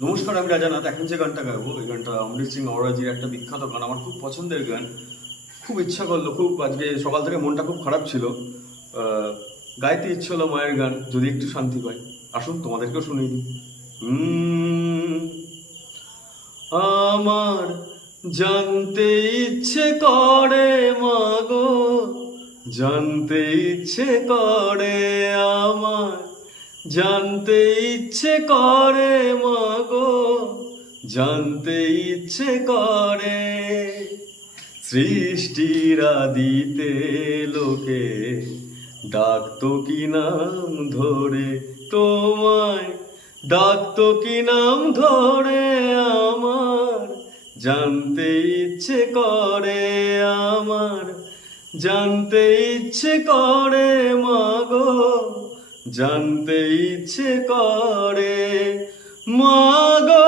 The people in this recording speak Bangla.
নমস্কার, আমি রাজানাথ। এখন যে গানটা গাইবো, এই গানটা অমৃত সিং অরোরাজির একটা বিখ্যাত গান, আমার খুব পছন্দের গান। খুব ইচ্ছা করলো, খুব আজকে সকাল থেকে মনটা খুব খারাপ ছিল, গাইতে ইচ্ছে হলো মায়ের গান, যদি একটু শান্তি পাই। আসুন তোমাদেরকেও শুনিয়ে দিই। আমার জানতে ইচ্ছে করে মাগো, জানতে ইচ্ছে করে আমার, জানতে ইচ্ছে করে মাগো, জানতে ইচ্ছে করে। সৃষ্টির আদিতে লোকে ডাকতো কি নাম ধরে, তোমায় ডাকতো কি নাম ধরে আমার, জানতে ইচ্ছে করে আমার, জানতে ইচ্ছে করে মাগো, জানতে ইচ্ছে করে মাগো।